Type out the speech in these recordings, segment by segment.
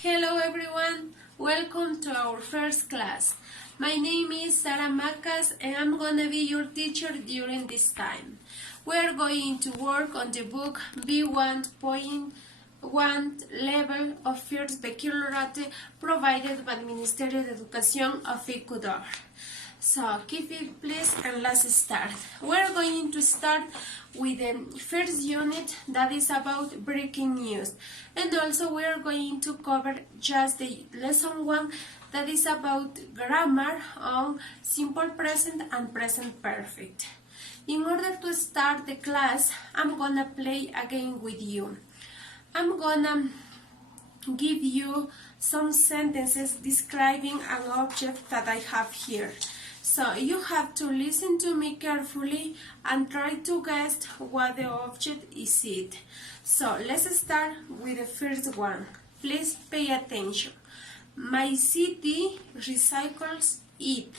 Hello everyone, welcome to our first class. My name is Sara Macas and I'm gonna be your teacher during this time. We are going to work on the book B1.1 level of First Baccalaureate provided by Ministerio de Educación of Ecuador. So keep it please and let's start. We're going to start with the first unit that is about breaking news, and also we're going to cover just the lesson 1 that is about grammar on simple present and present perfect. In order to start the class, I'm gonna play a game with you. I'm gonna give you some sentences describing an object that I have here. So you have to listen to me carefully and try to guess what the object is it. So let's start with the first one. Please pay attention. My city recycles it.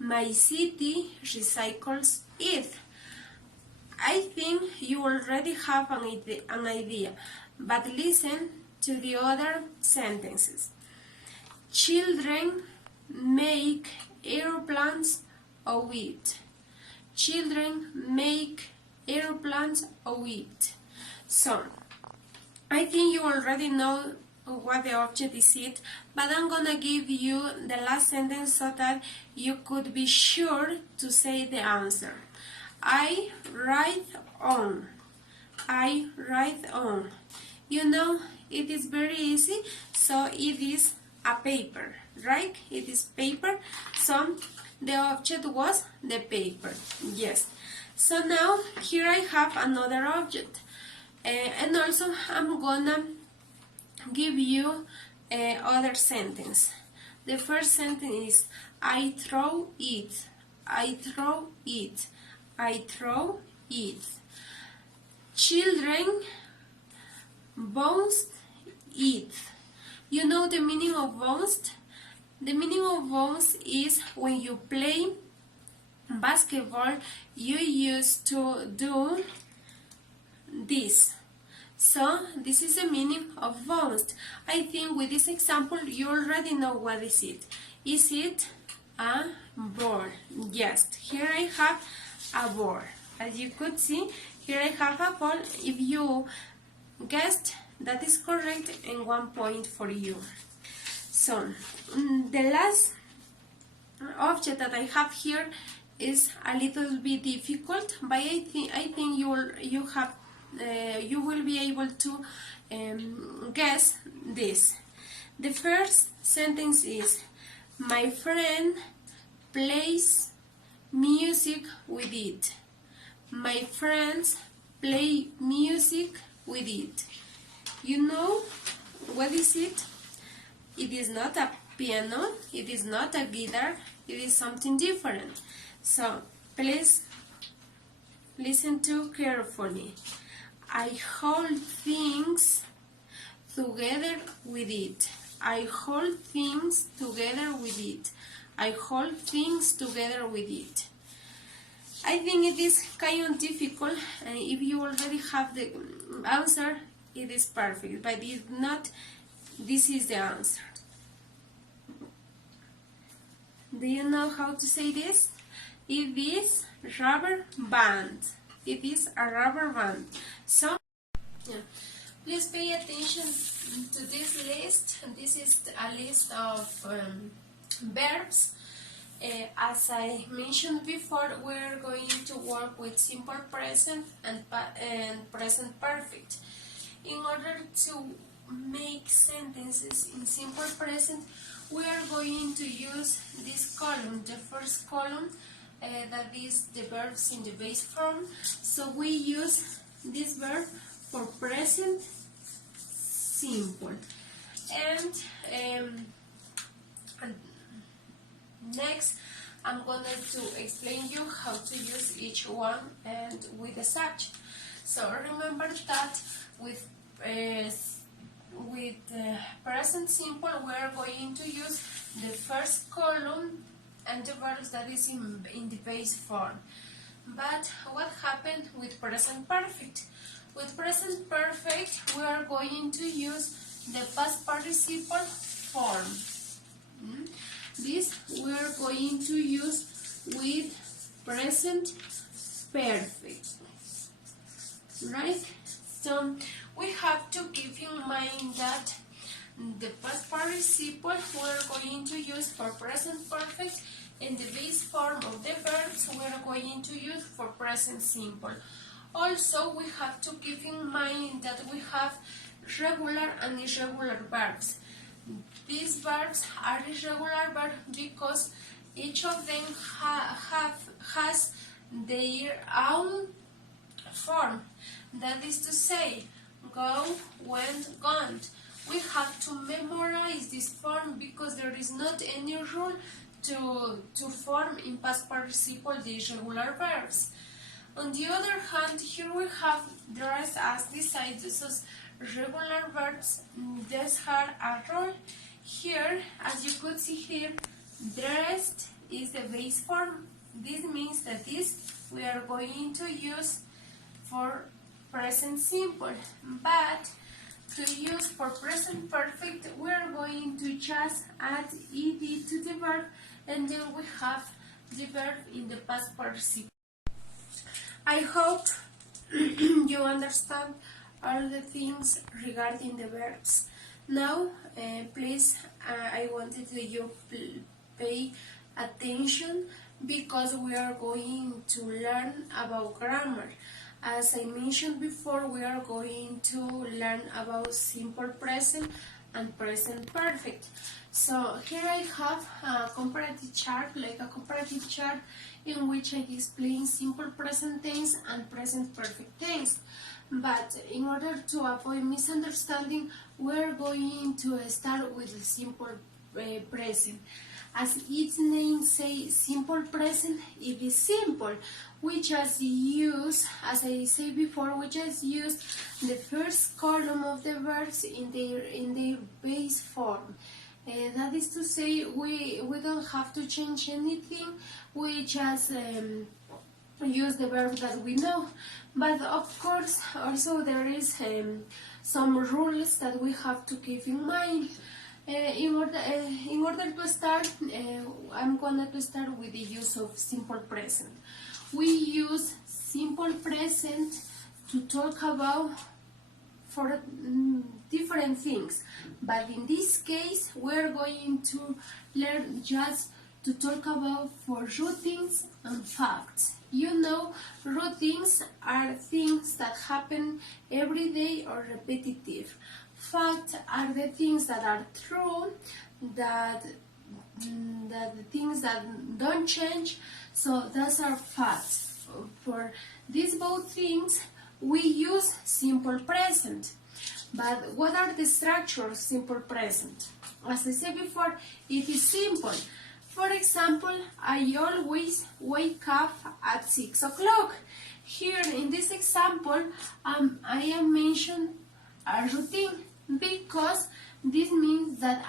My city recycles it. I think you already have an idea, but listen to the other sentences. Children make aeroplanes of it. Children make aeroplanes of it. So, I think you already know what the object is it, but I'm gonna give you the last sentence so that you could be sure to say the answer. I write on. I write on. You know, it is very easy, so it is a paper, right? It is paper, so the object was the paper, yes. So now here I have another object, and also I'm gonna give you other sentence. The first sentence is I throw it. I throw it. I throw it. Children bounce it. You know the meaning of bounce? The meaning of bounce is when you play basketball, you used to do this. So this is the meaning of bounce. I think with this example you already know what is it. Is it a ball? Yes, here I have a ball. As you could see, here I have a ball. If you guessed, that is correct, and 1 point for you. So the last object that I have here is a little bit difficult, but I think you will be able to guess this. The first sentence is my friend plays music with it. My friends play music with it. You know what is it? It is not a piano, it is not a guitar, it is something different. So please listen to carefully. I hold things together with it. I hold things together with it. I hold things together with it. I think it is kind of difficult, and if you already have the answer, it is perfect, but if not, this is the answer. Do you know how to say this? It is rubber band. It is a rubber band. So, please pay attention to this list. This is a list of verbs. As I mentioned before, we're going to work with simple present and present perfect. In order to make sentences in simple present, we are going to use this column, the first column, that is the verbs in the base form. So we use this verb for present simple. And next, I'm going to explain you how to use each one and with the subject. So remember that with present simple, we are going to use the first column and the verbs that is in the base form. But what happened with present perfect? With present perfect, we are going to use the past participle form. This we are going to use with present perfect, right? So we have to keep in mind that the past participle we are going to use for present perfect, and the base form of the verbs we are going to use for present simple. Also, we have to keep in mind that we have regular and irregular verbs. These verbs are irregular verbs because each of them has their own form. That is to say, go, went, gone. We have to memorize this form because there is not any rule to form in past participle the irregular verbs. On the other hand, here we have dressed as decided these regular verbs. These have a rule. Here, as you could see here, dressed is the base form. This means that this we are going to use for present simple, but to use for present perfect we are going to just add ed to the verb, and then we have the verb in the past participle. I hope you understand all the things regarding the verbs. Now, please, I wanted you to pay attention because we are going to learn about grammar. As I mentioned before, we are going to learn about simple present and present perfect. So here I have a comparative chart, like a comparative chart in which I explain simple present tense and present perfect tense. But in order to avoid misunderstanding, we're going to start with the simple present. As its name says, simple present, it is simple. We just use, as I said before, we just use the first column of the verbs in their base form. That is to say, we don't have to change anything. We just use the verb that we know. But of course, also there is some rules that we have to keep in mind. In order to start, I'm going to start with the use of simple present. We use simple present to talk about for different things, but in this case we're going to learn just to talk about for routines and facts. You know, routines are things that happen every day or repetitive. Facts are the things that are true, that the things that don't change. So those are facts. For these both things, we use simple present. But what are the structures of simple present? As I said before, it is simple. For example, I always wake up at 6 o'clock. Here in this example, I am mentioned a routine because this means that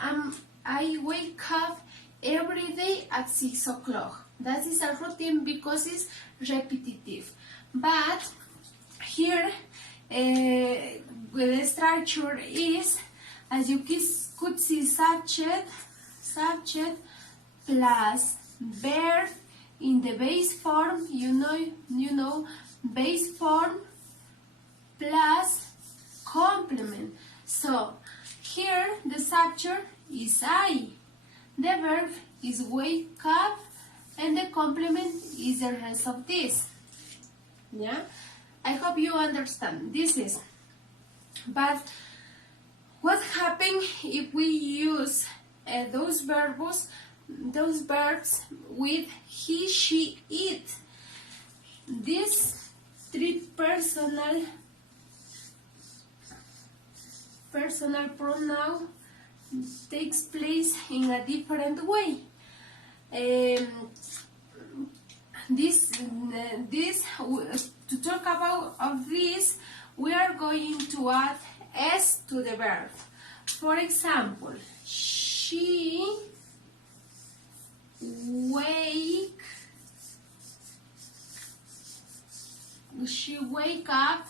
I wake up every day at 6 o'clock. That is a routine because it's repetitive. But here, the structure is, as you could see, subject plus verb in the base form. You know, base form plus complement. So here the subject is I, the verb is wake up, and the complement is the rest of this. Yeah, I hope you understand. This is. But what happens if we use those verbs with he, she, it? This three personal pronoun takes place in a different way. To talk about of this, we are going to add s to the verb. For example, she wake up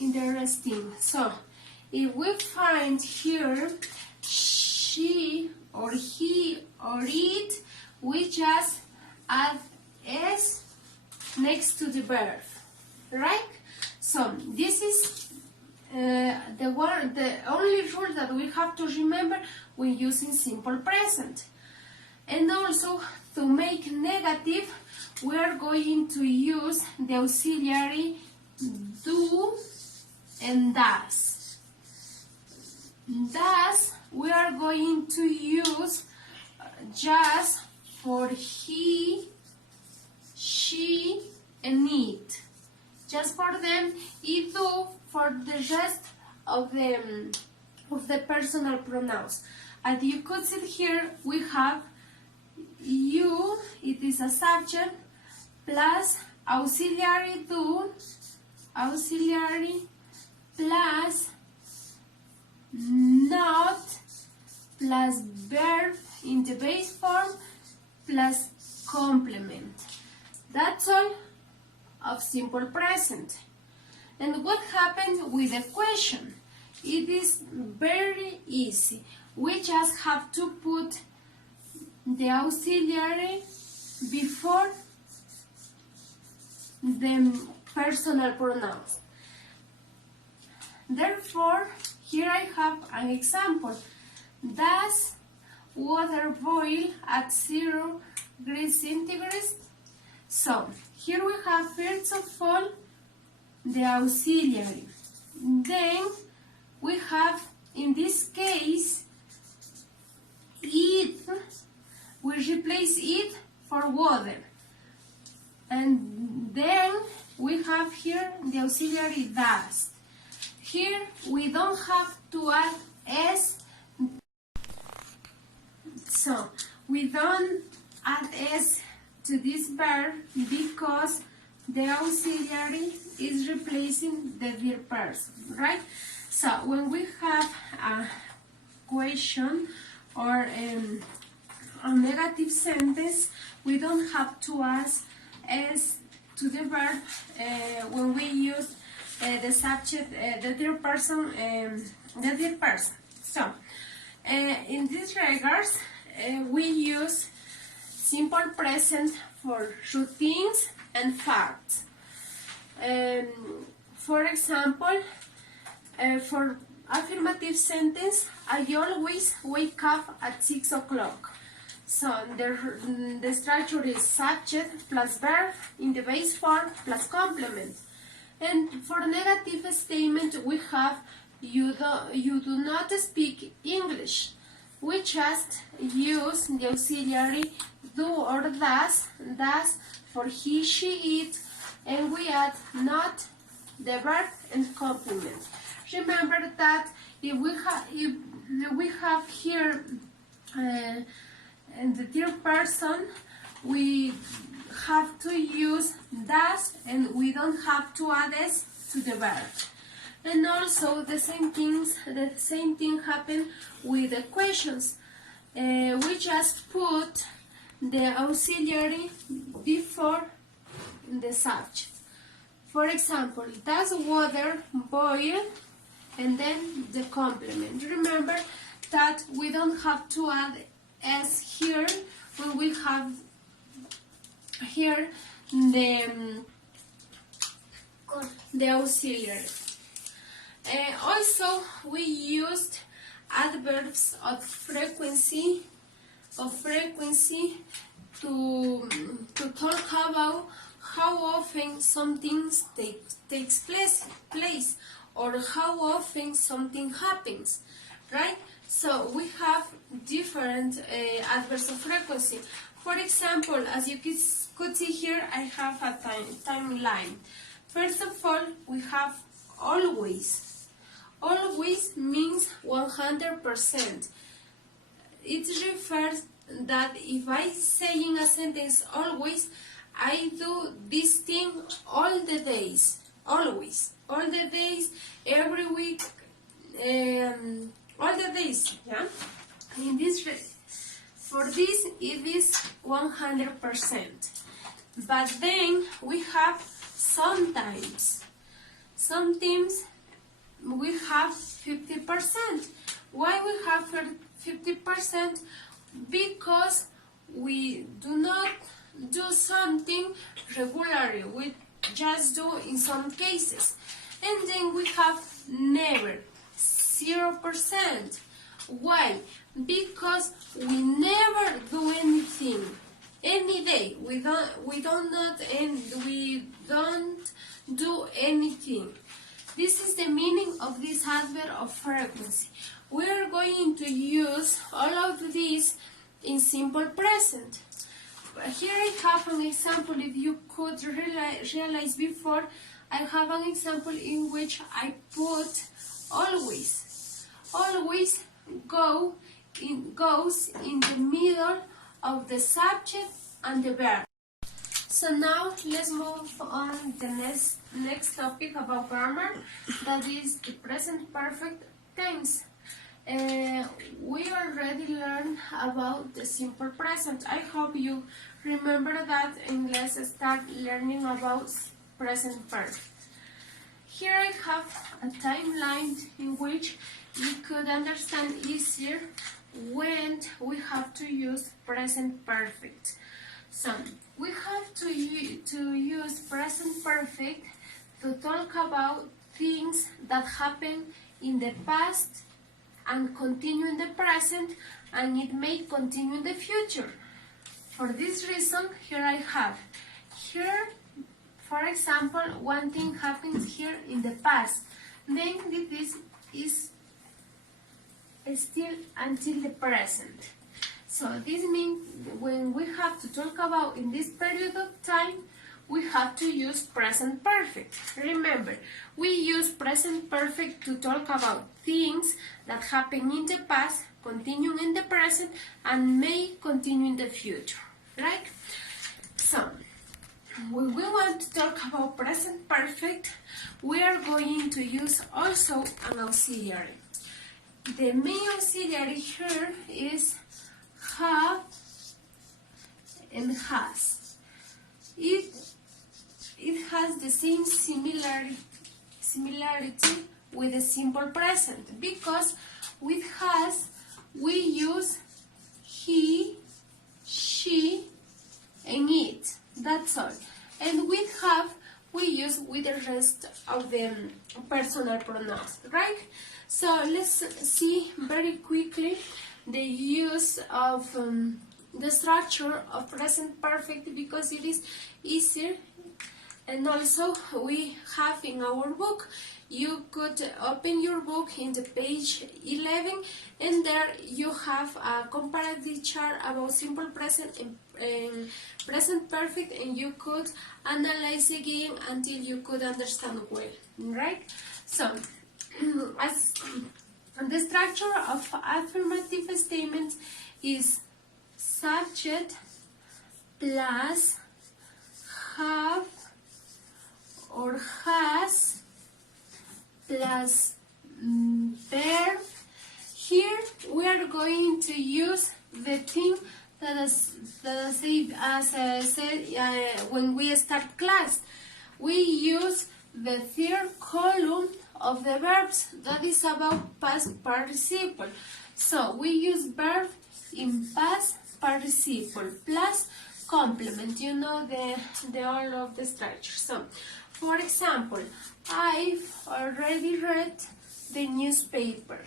interesting. So if we find here she or he or it, we just add s next to the verb, right? So this is the only rule that we have to remember when using simple present. And also, to make negative, we are going to use the auxiliary do and does. Does we are going to use just for he, she, and it. Just for them, it do for the rest of the personal pronouns. As you could see here, we have you, it is a subject, plus auxiliary do, auxiliary, plus not, plus verb in the base form, plus complement. That's all of simple present. And what happened with the question? It is very easy. We just have to put the auxiliary before the personal pronouns. Therefore, here I have an example. Does water boil at 0 degrees centigrade? So, here we have first of all the auxiliary. Then we have, in this case, it. We replace it for water. And then we have here the auxiliary does. Here we don't have to add s. So we don't add s to this verb because the auxiliary is replacing the third person, right? So when we have a question or a negative sentence, we don't have to add s to the verb when we use the subject, the third person, So, in this regards, we use simple present for routines and facts. For example, for affirmative sentence, I always wake up at 6 o'clock. So the structure is subject plus verb in the base form plus complement. And for negative statement, we have you do not speak English. We just use the auxiliary do or does for he, she, it, and we add not, the verb, and complement. Remember that if we have here in the third person, we have to use does, and we don't have to add s to the verb. And also the same thing happened with the questions. We just put the auxiliary before the subject. For example, does water boil? And then the complement. Remember that we don't have to add s here when we have here the auxiliary. Also, we used adverbs of frequency to talk about how often something takes place or how often something happens, right? So we have different adverbs of frequency. For example, as you could see here, I have a timeline. First of all, we have always. Always means 100%. It refers that if I say in a sentence always, I do this thing all the days, always, all the days, every week, all the days, yeah? In this, for this, it is 100%. But then we have sometimes we have 50%. Why we have 50%? Because we do not do something regularly, we just do in some cases. And then we have never, 0%. Why? Because we never do anything. Any day we don't do anything. This is the meaning of this adverb of frequency. We are going to use all of these in simple present. Here I have an example. If you could realize before, I have an example in which I put always. Always goes in the middle of the subject and the verb. So now let's move on to the next topic about grammar, that is the present perfect tense. We already learned about the simple present. I hope you remember that, and let's start learning about present perfect. Here I have a timeline in which you could understand easier when we have to use present perfect. So we have to use present perfect to talk about things that happen in the past and continue in the present, and it may continue in the future. For this reason, here I have. Here, for example, one thing happens here in the past. Then this is still until the present. So this means when we have to talk about in this period of time, we have to use present perfect. Remember, we use present perfect to talk about things that happen in the past, continue in the present, and may continue in the future, right? So, when we want to talk about present perfect, we are going to use also an auxiliary. The main auxiliary here is have and has. It has the same similarity with the simple present, because with has we use he, she, and it. That's all. And with have we use with the rest of the personal pronouns, right? So let's see very quickly the use of the structure of present perfect, because it is easier. And also we have in our book, you could open your book in the page 11, and there you have a comparative chart about simple present and present perfect, and you could analyze again until you could understand well, right? So, as the structure of affirmative statements is subject plus have or has plus verb. Here we are going to use the thing that I said when we start class. We use the third column of the verbs, that is about past participle. So we use verb in past participle plus complement. You know the all of the structure. So, for example, I've already read the newspaper.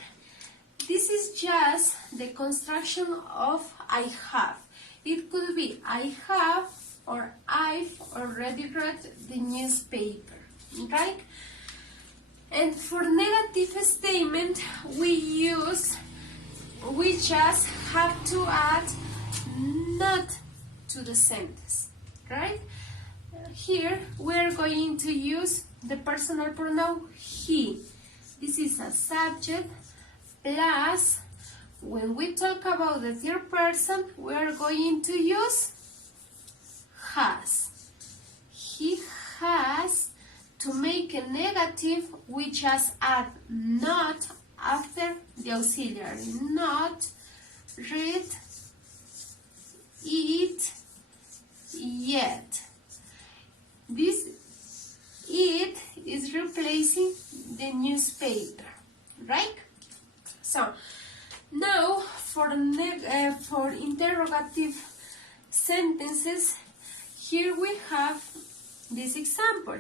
This is just the construction of I have. It could be I have or I've already read the newspaper, right? And for negative statement, we just have to add not to the sentence, right? Here we are going to use the personal pronoun he. This is a subject plus, when we talk about the third person, we are going to use has. He has. To make a negative, we just add not after the auxiliary. Not read it yet. This it is replacing the newspaper, right? So now for interrogative sentences, here we have this example.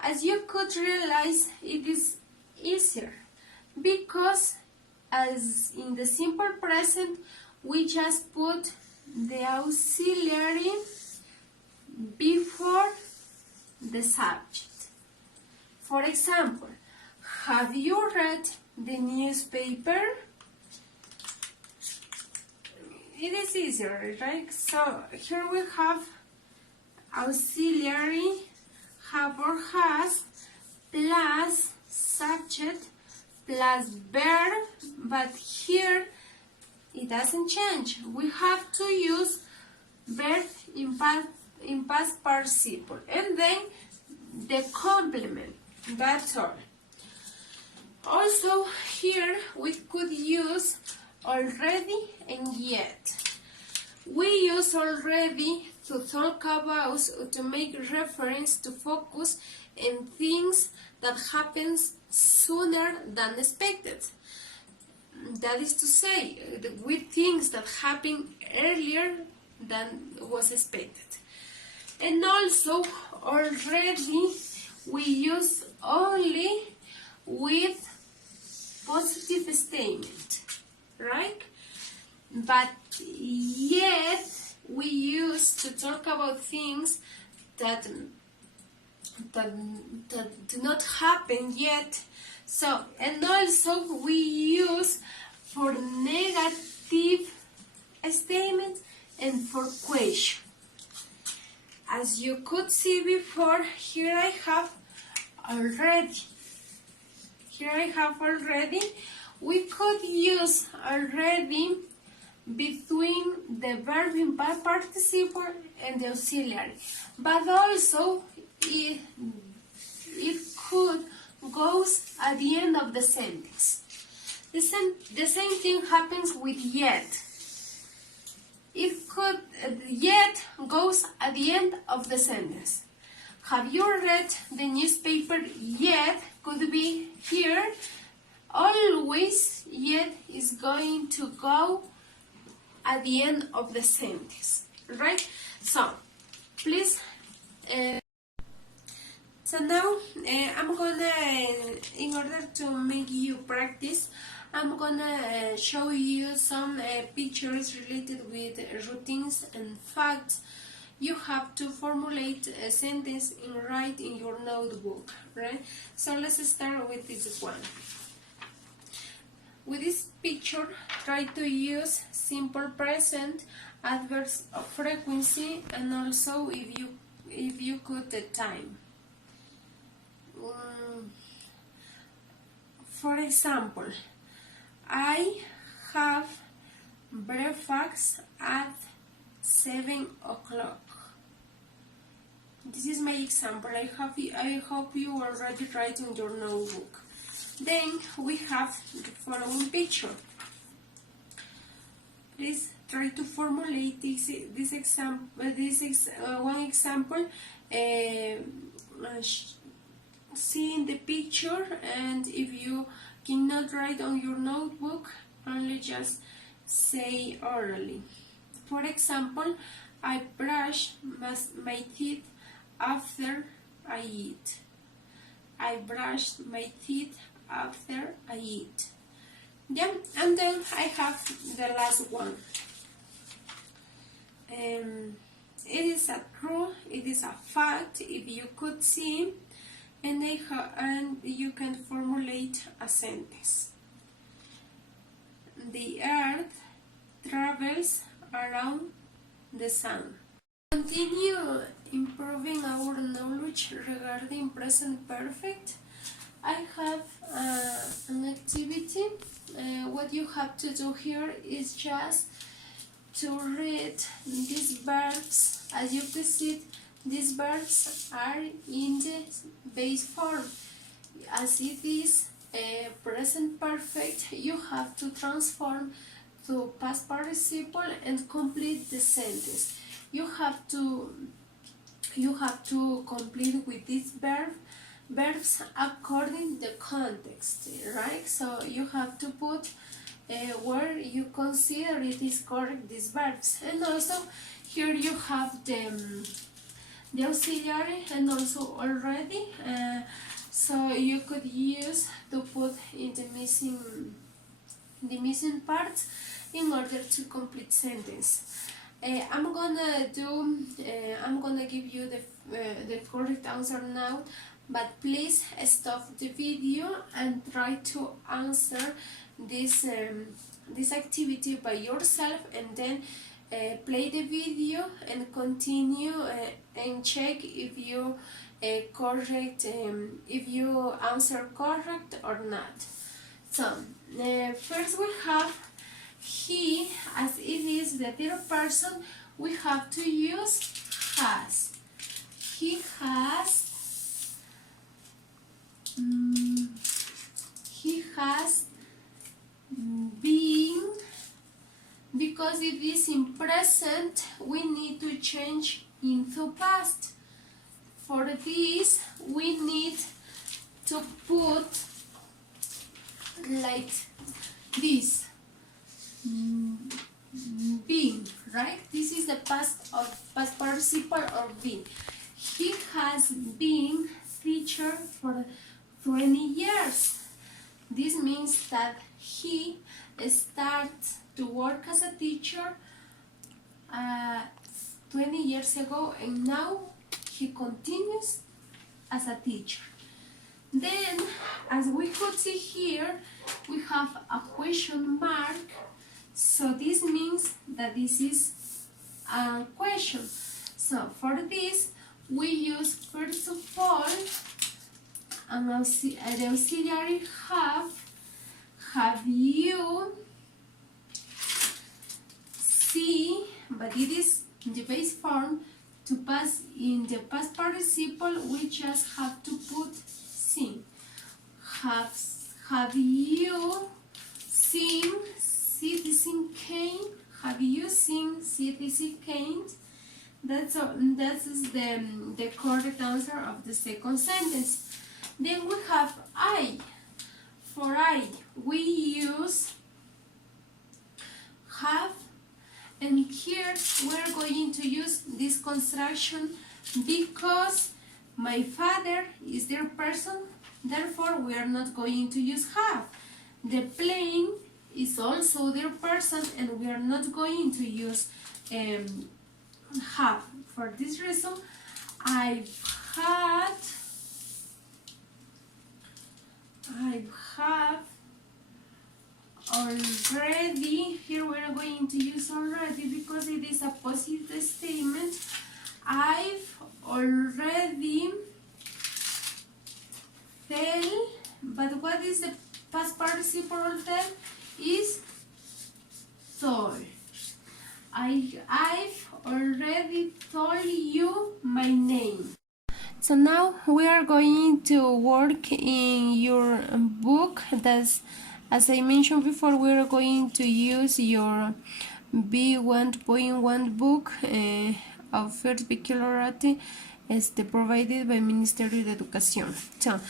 As you could realize, it is easier because as in the simple present, we just put the auxiliary before the subject. For example, have you read the newspaper? It is easier, right? So here we have auxiliary have or has plus subject plus verb, but here it doesn't change. We have to use verb in past participle and then the complement. That's all. Also here we could use already and yet. We use already to talk about, to make reference to focus in things that happens sooner than expected. That is to say, with things that happen earlier than was expected. And also, already we use only with positive statement, right? But yet we use to talk about things that do not happen yet. So, and also we use for negative statements and for question. As you could see before, here I have already. Here I have already. We could use already between the verb in past participle and the auxiliary, but also it could goes at the end of the sentence. The same thing happens with yet. It could yet goes at the end of the sentence. Have you read the newspaper yet could be here. Always yet is going to go at the end of the sentence, right? So please so now I'm gonna in order to make you practice, I'm gonna show you some pictures related with routines and facts. You have to formulate a sentence and write in your notebook, right? So let's start with this one. With this picture, try to use simple present, adverbs of frequency, and also if you could the time. For example, I have breakfast at 7 o'clock. This is my example. I hope you already write in your notebook. Then we have the following picture. Please try to formulate this example. One example. See in the picture, and if you cannot write on your notebook, only just say orally. For example, I brush my teeth after I eat. I brushed my teeth after I eat. Yeah, and then I have the last one. It is a true, it is a fact, if you could see, and you can formulate a sentence. The earth travels around the sun. Continue improving our knowledge regarding present perfect. I have an activity. What you have to do here is just to read these verbs. As you can see, these verbs are in the base form. As it is present perfect, you have to transform to past participle and complete the sentence. You have to complete with this verb verbs according the context, right? So you have to put where you consider it is correct these verbs, and also here you have the auxiliary and also already, so you could use to put in the missing parts in order to complete sentence. I'm gonna give you the correct answer now, but please stop the video and try to answer this activity by yourself, and then play the video and continue and check if you correct if you answer correct or not. So first we have he, as it is the third person, we have to use has. He has he has been. Because it is in present, we need to change into past. For this, we need to put like this, been, right? This is the past participle of been. He has been teacher for 20 years. This means that he starts to work as a teacher 20 years ago, and now he continues as a teacher. Then, as we could see here, we have a question mark, so this means that this is a question. So for this, we use first of all the auxiliary have you see, but it is the base form. To pass in the past participle, we just have to put seen. Have you seen Citizen Kane? Have you seen Citizen Kane? That is the correct answer of the second sentence. Then we have I. For I, we use have, and here we're going to use this construction because my father is their person, therefore we are not going to use have. The plane is also their person, and we are not going to use have. For this reason, I've had already. Here we are going to use already because it is a positive statement. I've already tell, but what is the past participle of tell? Is told. I've already told you my name. So now we are going to work in your book. That's, as I mentioned before, we are going to use your B1.1 book of First Baccalaureate provided by Ministerio de Educación. So,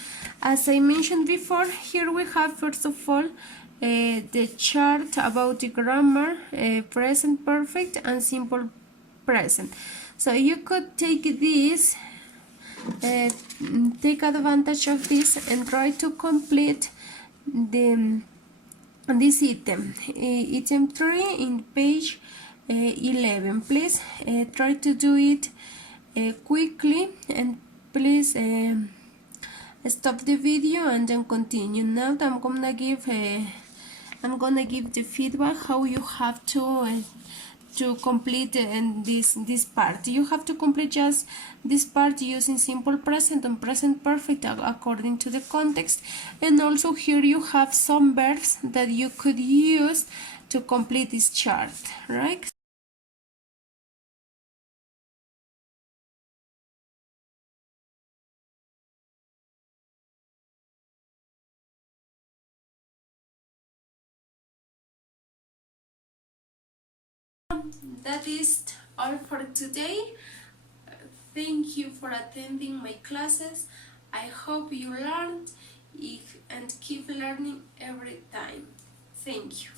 as I mentioned before, here we have first of all the chart about the grammar, present perfect and simple present. So you could take this, take advantage of this and try to complete this item, item 3 in page 11. Please try to do it quickly, and please stop the video and then continue. Now I'm gonna give the feedback how you have to complete this part. You have to complete just this part using simple present and present perfect according to the context, and also here you have some verbs that you could use to complete this chart, right? That is all for today. Thank you for attending my classes. I hope you learned and keep learning every time. Thank you.